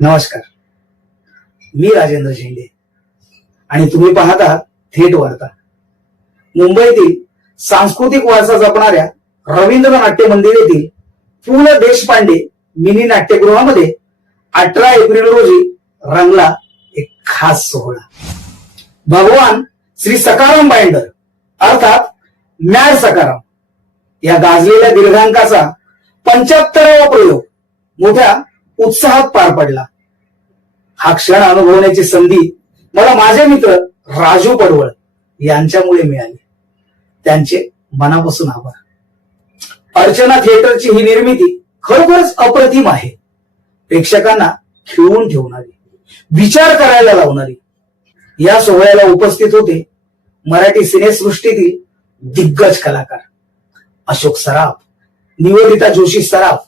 नमस्कार, मी राजेंद्र झेंडे आणि तुम्ही पाहता थेट वार्ता. मुंबईतील सांस्कृतिक वारसा जपणाऱ्या रवींद्र नाट्य मंदिर येथील पु ल देशपांडे मिनी नाट्यगृहामध्ये 18 एप्रिल रोजी रंगला एक खास सोहळा. भगवान श्री सकाराम बाइंडर अर्थात मॅड सकाराम या गाजलेल्या दीर्घांकाचा 75वा प्रयोग मोठ्या उत्साहात पार पडला. हा क्षण अनुभवण्याची संधी मला माझे मित्र राजू पडवळ यांच्यामुळे मिळाली. त्यांचे मनापासून आभार. अर्चना थिएटरची ही निर्मिती खरोखरच अप्रतिम आहे. प्रेक्षकांना खिळवून ठेवणारी, विचार करायला लावणारी. या सोहळ्याला उपस्थित होते मराठी सिनेसृष्टीतील दिग्गज कलाकार अशोक सराफ, निवेदिता जोशी सराफ,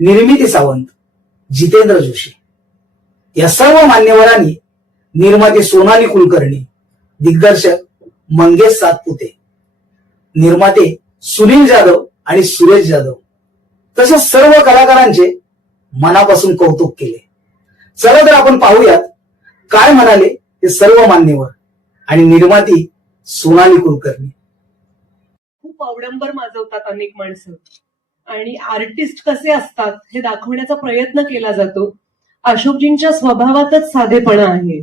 निर्मिती सावंत, जितेंद्र जोशी. या सर्व मान्यवरांनी, निर्माते सोनाली कुलकर्णी, दिग्दर्शक मंगेश सातपुते, निर्माते सुनील जाधव आणि सुरेश जाधव तसेच सर्व कलाकारांचे मनापासून कौतुक केले. चला तर आपण पाहूयात काय म्हणाले ते सर्व मान्यवर आणि निर्माती सोनाली कुलकर्णी. खूप अवडंबर माजवतात अनेक माणसं आणि आर्टिस्ट कसे असतात हे दाखवण्याचा प्रयत्न केला जातो. अशोकजींच्या स्वभावातच साधेपणा आहे.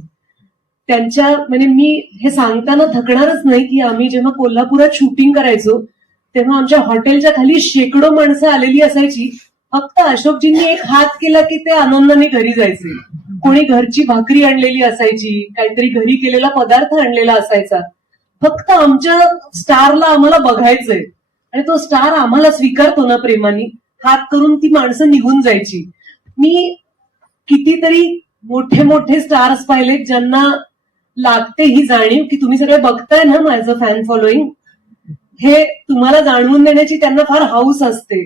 त्यांच्या म्हणजे मी हे सांगताना थकणारच नाही की आम्ही जेव्हा कोल्हापुरात शूटिंग करायचो तेव्हा आमच्या हॉटेलच्या खाली शेकडो माणसं आलेली असायची. फक्त अशोकजींनी एक हात केला की ते आनंदाने घरी जायचे. कोणी घरची भाकरी आणलेली असायची, काहीतरी घरी केलेला पदार्थ आणलेला असायचा. फक्त आमच्या स्टारला आम्हाला बघायचंय आणि तो स्टार आम्हाला स्वीकारतो ना प्रेमाने, हात करून ती माणसं निघून जायची. मी कितीतरी मोठे मोठे स्टार्स पाहिलेत ज्यांना लागते ही जाणीव की तुम्ही सगळे बघताय ना माझं फॅन फॉलोईंग, हे तुम्हाला जाणवून देण्याची त्यांना फार हौस असते.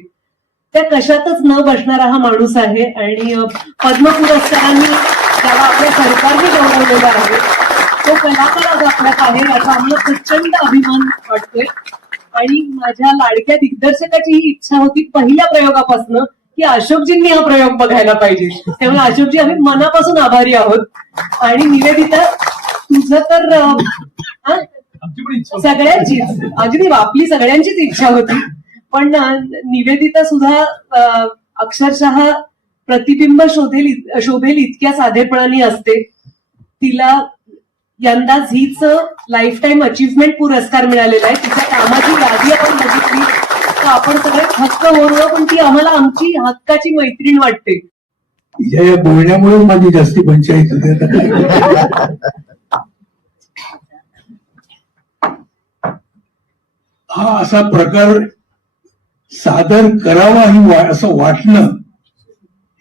त्या कशातच न बसणारा हा माणूस आहे आणि पद्म पुरस्कारांनी त्याला आपल्या सरकारने गौरवलेला आहे. तो कलाकार आज आपल्यात आहे याचा आम्हाला प्रचंड अभिमान वाटतोय. आणि माझ्या लाडक्या दिग्दर्शकाची ही इच्छा होती पहिल्या प्रयोगापासून की अशोकजींनी हा प्रयोग बघायला पाहिजे. त्यामुळे अशोकजी आम्ही मनापासून आभारी आहोत. आणि निवेदिता तुझं तर सगळ्यांची अगदी आपली सगळ्यांचीच इच्छा होती. पण निवेदिता सुद्धा अक्षरशः प्रतिबिंब शोभेल इतक्या साधेपणाने असते. तिला यंदा झीच लाईफ टाईम अचीवमेंट पुरस्कार मिळालेला आहे. तिच्या कामाची यादी आपण बघितली तर आपण सगळे हक्क होतो, पण ती आम्हाला आमची हक्काची मैत्रीण वाटते. या बोलण्यामुळे माझी जास्ती पंचायत होते. हा असा प्रकार सादर करावा ही असं वाटणं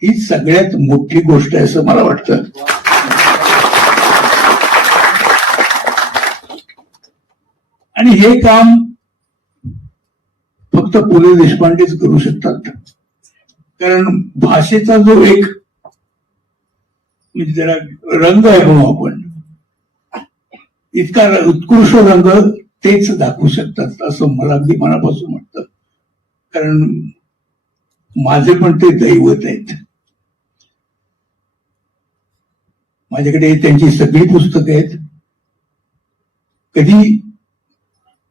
ही सगळ्यात मोठी गोष्ट आहे असं मला वाटतं. आणि हे काम फक्त पु ल देशपांडेच करू शकतात. कारण भाषेचा जो एक म्हणजे त्याला रंग आहे म्हणून आपण, इतका उत्कृष्ट रंग तेच दाखवू शकतात असं मला अगदी मनापासून वाटतं. कारण माझे पण ते दैवत आहेत. माझ्याकडे त्यांची सगळी पुस्तकं आहेत. कधी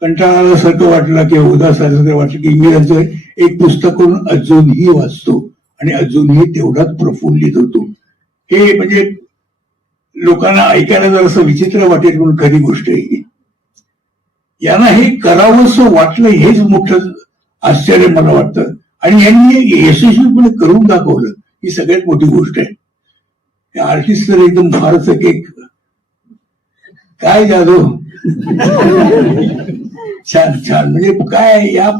कंटाळासारखं वाटलं किंवा उदास आल्यासारखं वाटलं की मी त्यांचं एक पुस्तक करून अजूनही वाचतो आणि अजूनही तेवढाच प्रफुल्लित होतो. हे म्हणजे लोकांना ऐकायला जर असं विचित्र वाटेल म्हणून खरी गोष्ट आहे. यांना हे करावंसं वाटलं हेच मोठं आश्चर्य मला वाटतं. आणि यांनी यशस्वीपणे करून दाखवलं ही सगळ्यात मोठी गोष्ट आहे. आर्टिस्ट तर एकदम फारच एक काय जादू छान छान म्हणजे काय या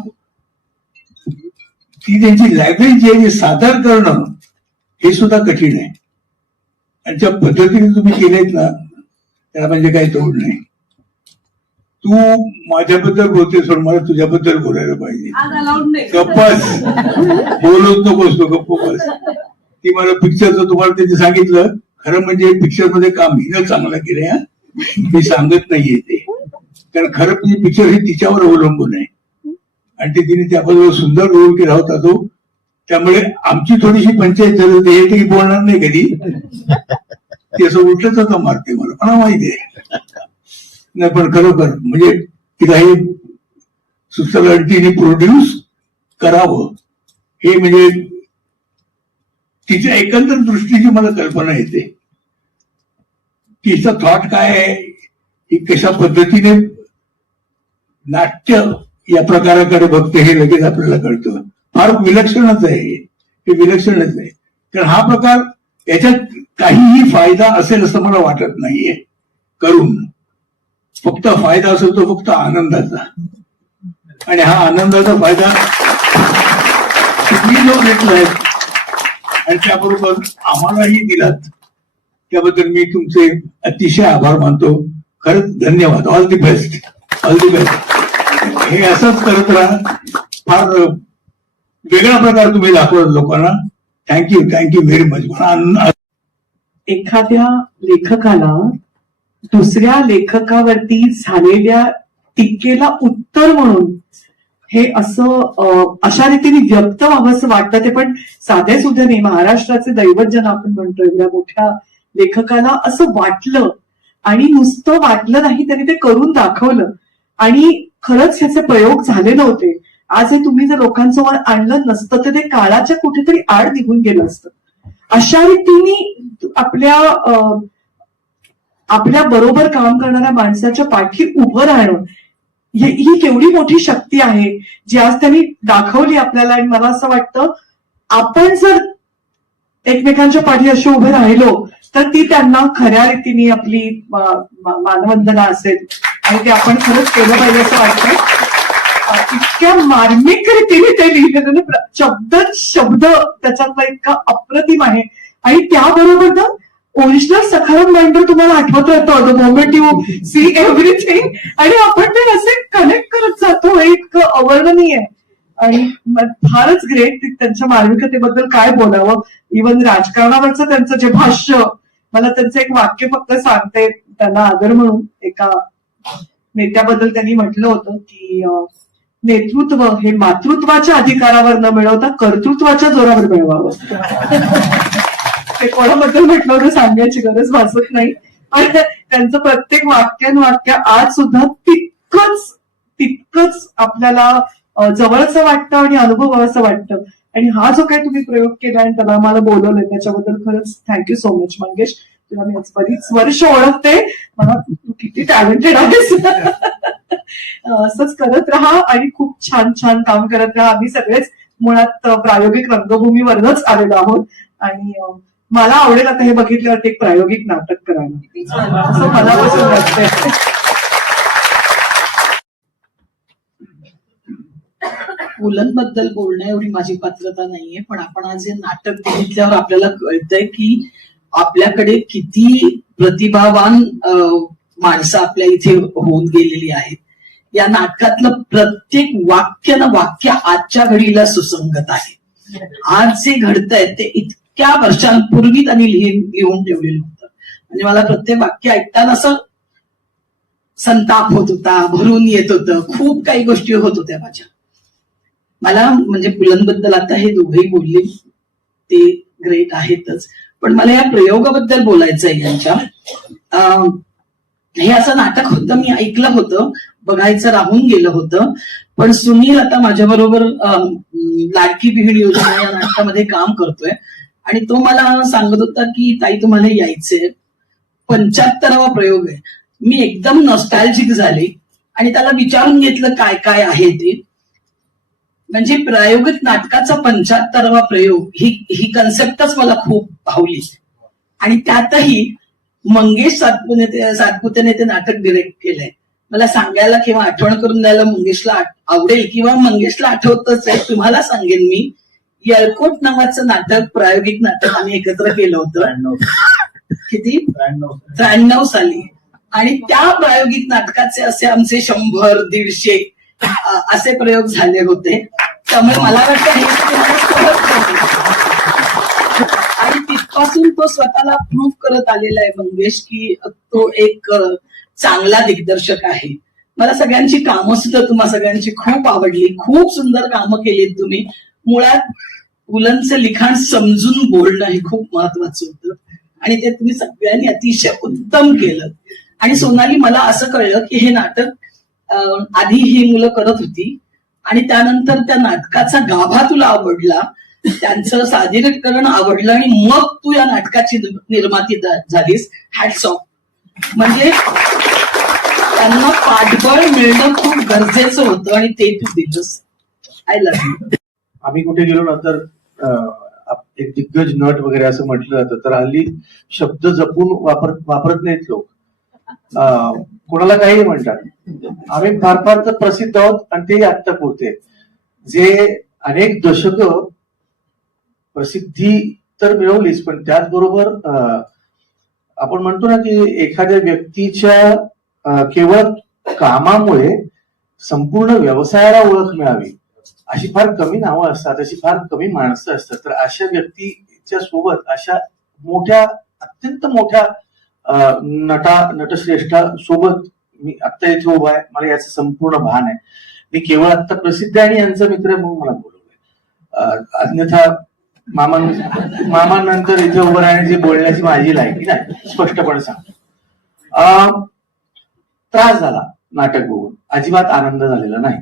ती त्यांची लायब्ररी जी आहे सादर करणं हे सुद्धा कठीण आहे. आणि ज्या पद्धतीने तुम्ही केलेत ना त्याला म्हणजे काही तोड नाही. तू माझ्याबद्दल बोलतेस पण मला तुझ्याबद्दल बोलायला पाहिजे. गप्पच बोलत नकोस तो गप्प बस. ती मला पिक्चरचं तुम्हाला त्यांनी सांगितलं. खरं म्हणजे पिक्चर मध्ये काम हिनं चांगलं केलंय. हा मी सांगत नाहीये ते, कारण खरं म्हणजे पिक्चर हे तिच्यावर अवलंबून आहे आणि ते तिने त्याबद्दल सुंदर रोल केला होता. तो त्यामुळे आमची थोडीशी पंचायत झाली होती, हे काही बोलणार नाही कधी. ते असं उलटच होतं मारते मला माहिती आहे. नाही पण खरोखर म्हणजे तिला हे सुचलं तिने प्रोड्यूस करावं, हे म्हणजे तिच्या एकंदर दृष्टीची मला कल्पना येते. तिचा थॉट काय आहे, ही कशा पद्धतीने नाट्य या प्रकाराकडे बघते हे लगेच आपल्याला कळतं. फार विलक्षणच आहे हे विलक्षणच आहे. कारण हा प्रकार याच्यात काहीही फायदा असेल असं मला वाटत नाहीये करून. फक्त फायदा असेल तो फक्त आनंदाचा, आणि हा आनंदाचा फायदा तुम्ही जो घेतलाय आणि त्याबरोबर आम्हालाही दिलात, त्याबद्दल मी तुमचे अतिशय आभार मानतो. खरंच धन्यवाद. All the best, all the best. हे असंच करत राहा. फार वेगळा प्रकार तुम्ही दाखवत लोकांना. Thank you very much. एखाद्या लेखकाला दुसऱ्या लेखकावरती झालेल्या टीकेला उत्तर म्हणून हे असं अशा रीतीने व्यक्त व्हावं असं वाटतं. ते पण साधे सुधे नाही, महाराष्ट्राचे दैवत जन आपण म्हणतो, एवढ्या मोठ्या लेखकाला असं वाटलं, आणि नुसतं वाटलं नाही, त्यांनी ते करून दाखवलं, आणि खरंच ह्याचे प्रयोग झाले नव्हते. आज हे तुम्ही जर लोकांसमोर आणलं नसतं तर ते काळाच्या कुठेतरी आड निघून गेलं असतं. अशा रीतीने आपल्या बरोबर काम करणाऱ्या माणसाच्या पाठी उभं राहणं ही केवढी मोठी शक्ती आहे जी आज त्यांनी दाखवली आपल्याला. आणि मला असं वाटतं आपण जर एकमेकांच्या पाठी असे उभे राहिलो तर ती त्यांना खऱ्या रीतीने आपली मानवंदना असेल, आणि ते आपण खरंच केलं पाहिजे असं वाटतं. इतक्या मार्मिक रीतीने ते लिहिलेलं ना, शब्द त्याच्यातला इतका अप्रतिम आहे. आणि त्याबरोबर ना ओरिजिनल सखाराम बाइंडर तुम्हाला आठवत येतो, the moment you see everything, आणि आपण ते असे कनेक्ट करत जातो, हे इतकं अवर्णनीय आहे. आणि फारच ग्रेट. त्यांच्या मार्मिकतेबद्दल काय बोलावं. इव्हन राजकारणावरचं त्यांचं जे भाष्य, मला त्यांचं एक वाक्य फक्त सांगते त्यांना आदर म्हणून. एका नेत्याबद्दल त्यांनी म्हटलं होतं की नेतृत्व हे मातृत्वाच्या अधिकारावर न मिळवता कर्तृत्वाच्या जोरावर मिळवावं. ते कोणाबद्दल म्हटलं होतं सांगायची गरज भासत नाही, पण त्यांचं प्रत्येक वाक्य आज सुद्धा तितकंच आपल्याला जवळचं वाटतं आणि अनुभवावंसं वाटतं. आणि हा जो काही तुम्ही प्रयोग केला आणि त्याला आम्हाला बोलवलंय त्याच्याबद्दल खरंच थँक्यू सो मच मंगेश. तुला मी बरीच वर्ष ओळखते, मला तू किती टॅलेंटेड आहेस. असंच करत राहा आणि खूप छान छान काम करत राहा. आम्ही सगळेच मुळात प्रायोगिक रंगभूमीवरच आलेलो आहोत, आणि मला आवडेल आता हे बघितल्यावरती एक प्रायोगिक नाटक करायला, असं मनापासून वाटतंय. मुलांबद्दल बोलण्या एवढी माझी पात्रता नाहीये, पण आपण आज हे नाटक बघितल्यावर आपल्याला कळतंय की आपल्याकडे किती प्रतिभावान माणसं आपल्या इथे होऊन गेलेली आहेत. या नाटकातलं प्रत्येक वाक्य ना वाक्य आजच्या घडीला सुसंगत आहे. आज जे घडतंय ते इतक्या वर्षांपूर्वी त्यांनी लिहून ठेवलेलं होतं. म्हणजे मला प्रत्येक वाक्य ऐकताना असं संताप होत होता, भरून येत होतं, खूप काही गोष्टी होत होत्या माझ्या. मला म्हणजे पुलंबद्दल आता हे दोघेही बोलले ते ग्रेट आहेतच, पण मला या प्रयोगाबद्दल बोलायचं आहे. यांच्या हे असं नाटक होतं, मी ऐकलं होतं, बघायचं राहून गेलं होतं, पण सुनील आता माझ्या बरोबर लाडकी बहीण योजना या नाटकामध्ये काम करतोय, आणि तो मला सांगत होता की ताई तुम्हाला यायचंय. 75वा प्रयोग आहे. मी एकदम नॉस्टॅल्जिक झाले आणि त्याला विचारून घेतलं काय काय आहे ते. म्हणजे प्रायोगिक नाटकाचा 75वा प्रयोग ही कन्सेप्टच मला खूप भावली. आणि त्यातही मंगेश सातपुतेने ते नाटक डिरेक्ट केलंय. मला सांगायला किंवा आठवण करून द्यायला मंगेशला आवडेल, किंवा मंगेशला आठवतच आहे, तुम्हाला सांगेन मी. येळकोट नावाचं नाटक, प्रायोगिक नाटक आम्ही एकत्र केलं होतं. किती? 93 साली. आणि त्या प्रायोगिक नाटकाचे असे आमचे 100-150 असे प्रयोग झाले होते. त्यामुळे मला वाटतं आणि तिथपासून तो स्वतःला प्रूव्ह करत आलेला आहे मंगेश की तो एक चांगला दिग्दर्शक आहे. मला सगळ्यांची कामं सुद्धा तुम्हा सगळ्यांची खूप आवडली. खूप सुंदर कामं केलीत तुम्ही. मुळात पुलंचं लिखाण समजून बोलणं हे खूप महत्वाचं होतं आणि ते तुम्ही सगळ्यांनी अतिशय उत्तम केलं. आणि सोनाली, मला असं कळलं की हे नाटक आधी ही मुलं करत होती आणि त्यानंतर त्या नाटकाचा गाभा तुला आवडला, त्यांचं सादरीकरण आवडलं आणि मग तू या नाटकाची निर्माती झालीस. Hats off. म्हणजे त्यांना पाठबळ मिळणं खूप गरजेचं होतं आणि ते तू दिलंस. I love you. आम्ही कुठे गेलो ना तर एक दिग्गज नट वगैरे असं म्हटलं जातं, तर हल्ली शब्द जपून वापरत नाहीत लोक. कोणाला काही म्हणतात. आम्ही फार फार तर प्रसिद्ध आहोत आणि तेही आत्ता पुरते. जे अनेक दशक प्रसिद्धी तर मिळवलीच, पण त्याचबरोबर आपण म्हणतो ना की एखाद्या व्यक्तीच्या केवळ कामामुळे संपूर्ण व्यवसायाला ओळख मिळावी अशी फार कमी नावं असतात, अशी फार कमी माणसं असतात. तर अशा व्यक्तीच्या सोबत अशा मोठ्या, अत्यंत मोठ्या नटश्रेष्ठा सोबत मी आत्ता इथे उभा आहे. मला याचं संपूर्ण भान आहे. मी केवळ आत्ता प्रसिद्ध आहे आणि यांचा मित्र म्हणून मला बोलवलंय. अन्यथा मामानंतर इथे उभं राहण्याची बोलण्याची माझी लायकी नाही, स्पष्टपणे सांगतो. त्रास झाला नाटक बघून, अजिबात आनंद झालेला नाही.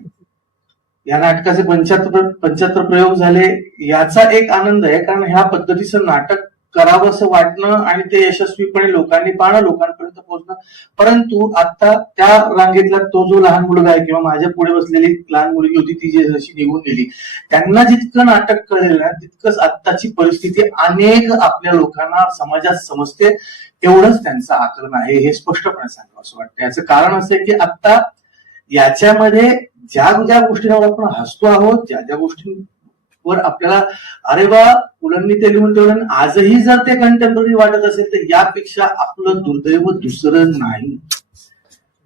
या नाटकाचे 75 प्रयोग झाले याचा एक आनंद आहे, कारण ह्या पद्धतीचं नाटक करावं असं वाटणं आणि ते यशस्वीपणे लोकांनी पाहणं, लोकांपर्यंत पोहोचणं. परंतु आता त्या रांगेतला तो जो लहान मुलगा आहे किंवा माझ्या पुढे बसलेली लहान मुलगी होती ती जी जशी निघून गेली, त्यांना जितकं नाटक कळेल ना तितकंच आत्ताची परिस्थिती अनेक आपल्या लोकांना समाजात समजते. एवढंच त्यांचं आकलन आहे, हे स्पष्टपणे सांगावं असं वाटतं. याचं कारण असं आहे की आता याच्यामध्ये ज्या ज्या गोष्टींवर आपण हसतो आहोत, ज्या ज्या गोष्टींवर आपल्याला अरे बा मुलांनी ते लिहून ठेवलं, आजही जर ते कंटेम्पररी वाटत असेल तर यापेक्षा आपलं दुर्दैव दुसरं नाही.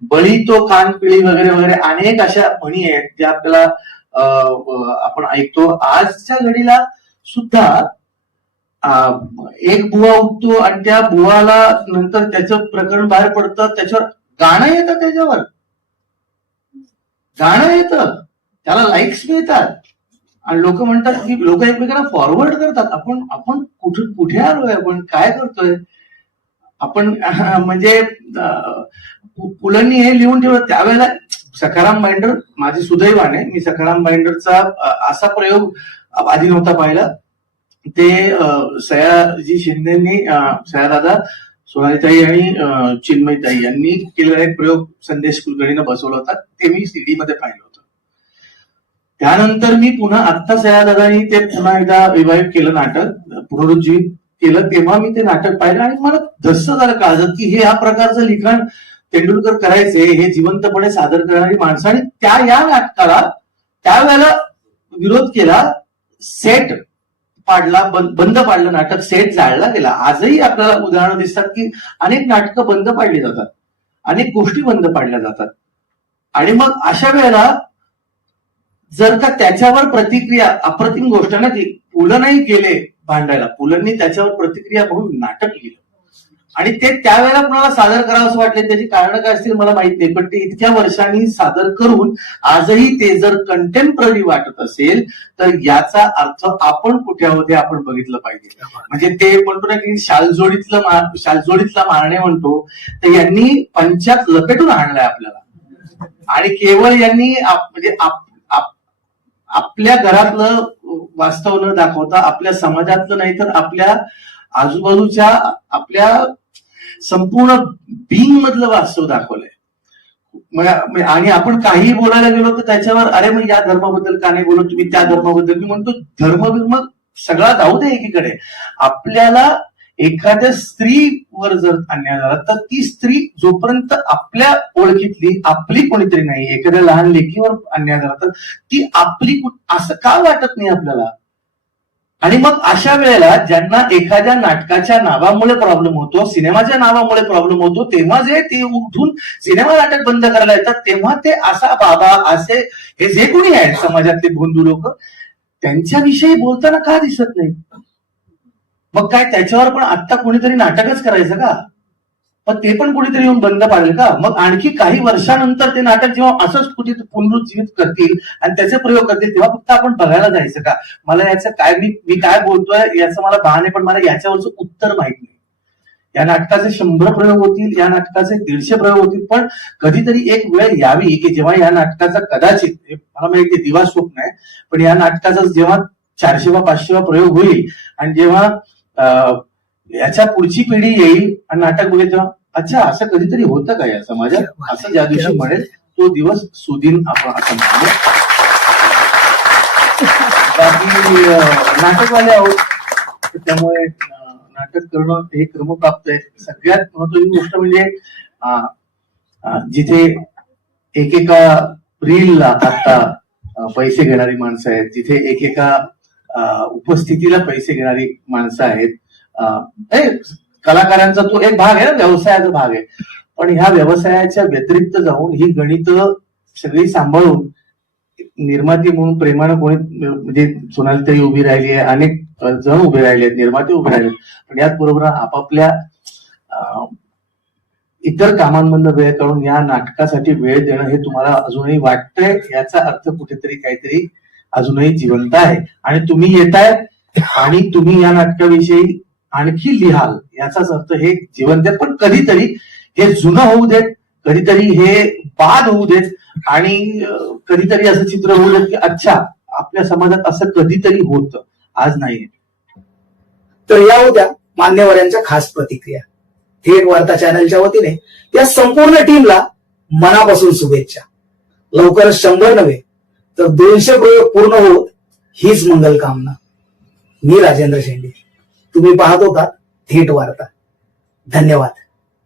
बळी तो कान पिळी वगैरे वगैरे अनेक अशा म्हणी आहेत ज्या आपल्याला आपण ऐकतो. आजच्या घडीला सुद्धा एक बुवा उठतो आणि त्या बुवाला नंतर त्याचं प्रकरण बाहेर पडतं, त्याच्यावर गाणं येतं, त्याच्यावर गाणं येतं, त्याला लाईक्स मिळतात आणि लोक म्हणतात की लोक एकमेकांना फॉरवर्ड करतात. आपण कुठे आलोय, आपण काय करतोय आपण. म्हणजे पुलंनी हे लिहून ठेवलं त्यावेळेला. सखाराम बाइंडर, माझे सुदैवाने मी सखाराम बाइंडरचा असा प्रयोग आधी नव्हता पाहिला. ते सयाजी शिंदेनी, सयादादा, सोनालीताई आणि चिन्मयताई यांनी केलेला एक प्रयोग संदेश कुलकर्णीनं बसवला होता, ते मी सीडी मध्ये पाहिलं होतं. त्यानंतर मी पुन्हा आत्ता सयादादांनी ते पुन्हा एकदा रिवाईव्ह केलं नाटक, पुनरुज्जीवित केलं, तेव्हा मी ते नाटक पाहिलं आणि मला धस्स झालं काळजात की हे या प्रकारचं लिखाण तेंडुलकर करायचे, हे जिवंतपणे सादर करणारी माणसं. आणि या नाटकाला त्यावेळेला विरोध केला, सेट पाडला, बंद पाडलं नाटक, सेट जाळला गेला. आजही आपल्याला उदाहरणं दिसतात की अनेक नाटकं बंद पाडली जातात, अनेक गोष्टी बंद पाडल्या जातात. आणि मग अशा वेळेला जर का त्याच्यावर प्रतिक्रिया, अप्रतिम गोष्ट ना की पुलं नाही गेले भांडायला, पुलंनी त्याच्यावर प्रतिक्रिया म्हणून नाटक लिहिलं आणि ते त्यावेळेला कुणाला सादर करावं असं वाटलं. त्याची कारणं काय असतील मला माहित नाही, पण ते इतक्या वर्षांनी सादर करून आजही ते जर कंटेम्पररी वाटत असेल तर याचा अर्थ आपण कुठे आहोत हे आपण बघितलं पाहिजे. म्हणजे ते म्हणतो ना की शालजोडीतला मारणे म्हणतो, तर यांनी पंचात लपेटून आणलाय आपल्याला. आणि केवळ यांनी म्हणजे आपल्या घरातलं वास्तव न दाखवता आपल्या समाजातलं नाही तर आपल्या आजूबाजूच्या आपल्या संपूर्ण बीइंग मधलं वास्तव दाखवलंय. आणि आपण काही बोलायला गेलो तर त्याच्यावर अरे मग या धर्माबद्दल का नाही बोलत तुम्ही, त्या धर्माबद्दल. मी म्हणतो धर्म सगळा जाऊ दे एकीकडे. आपल्याला एखाद्या स्त्रीवर जर अन्याय झाला तर ती स्त्री जोपर्यंत आपल्या ओळखीतली आपली कोणीतरी नाही, एखाद्या लहान लेकीवर अन्याय झाला तर ती आपली असं का वाटत नाही आपल्याला. आणि मग अशा वेळेला ज्यांना एखाद्या नाटकाच्या नावामुळे प्रॉब्लेम होतो, सिनेमाच्या नावामुळे प्रॉब्लेम होतो, तेव्हा जे ते उठून सिनेमा नाटक बंद करायला येतात, तेव्हा ते असा बाबा असे हे जे कोणी आहेत समाजातले बंधू लोक त्यांच्याविषयी बोलताना का दिसत नाही. मग काय त्याच्यावर पण आत्ता कोणीतरी नाटकच करायचं का. पण ते पण कुठेतरी येऊन बंद पाडेल का? मग आणखी काही वर्षानंतर ते नाटक जेव्हा असंच कुठे पुनरुज्जीवित करतील आणि त्याचे प्रयोग करतील तेव्हा फक्त आपण बघायला जायचं का? मला याचं काय मी काय बोलतोय याचं मला भान आहे, पण मला याच्यावरचं उत्तर माहित नाही. या नाटकाचे 100 प्रयोग होतील, या नाटकाचे 150 प्रयोग होतील, पण कधीतरी एक वेळ यावी की जेव्हा या नाटकाचा कदाचित, मला माहिती दिवा स्वप्न आहे, पण या नाटकाचा जेव्हा 400 वा 500 प्रयोग होईल आणि जेव्हा याच्या पुढची पिढी येईल आणि नाटक बघेल तेव्हा अच्छा असं कधीतरी होतं का या समाजात, असं ज्या दिवशी म्हणेल तो दिवस सुदिन आपण असं म्हणतो. बाकी नाटकवाले आहोत त्यामुळे नाटक करणं हे क्रमप्राप्त आहे. सगळ्यात महत्वाची गोष्ट म्हणजे जिथे एकेका रीलला आता पैसे घेणारी माणसं आहेत, जिथे एकेका उपस्थितीला पैसे घेणारी माणसं आहेत. कलाकारांचा तो एक भाग आहे ना, व्यवसायाचा भाग आहे, पण ह्या व्यवसायाच्या व्यतिरिक्त जाऊन ही गणित सगळी सांभाळून निर्माती म्हणून प्रेमानं कोणी म्हणजे सोनालीताई उभी राहिली आहे, अनेक जण उभे राहिले आहेत, निर्माते उभे राहिले, पण याच बरोबर आपापल्या इतर कामांमधनं वेळ काढून या नाटकासाठी वेळ देणं हे तुम्हाला अजूनही वाटतंय, याचा अर्थ कुठेतरी काहीतरी अजूनही जिवंत आहे. आणि तुम्ही येताय आणि तुम्ही या नाटकाविषयी आणखी लिहाल याचाच अर्थ हे जिवंत आहे. पण कधीतरी हे जुनं होऊ देत, कधीतरी हे बाद होऊ देत आणि कधीतरी असं चित्र होऊ देत की अच्छा आपल्या समाजात असं कधीतरी होतं, आज नाही. तर या होत्या मान्यवरांच्या खास प्रतिक्रिया. थेट वार्ता चॅनलच्या वतीने या संपूर्ण टीमला मनापासून शुभेच्छा. लवकरच 100 नव्हे तर 200 प्रयोग पूर्ण होत हीच मंगल कामना. मी राजेंद्र शेंडे, तुम्ही पाहत होता थेट वार्ता. धन्यवाद.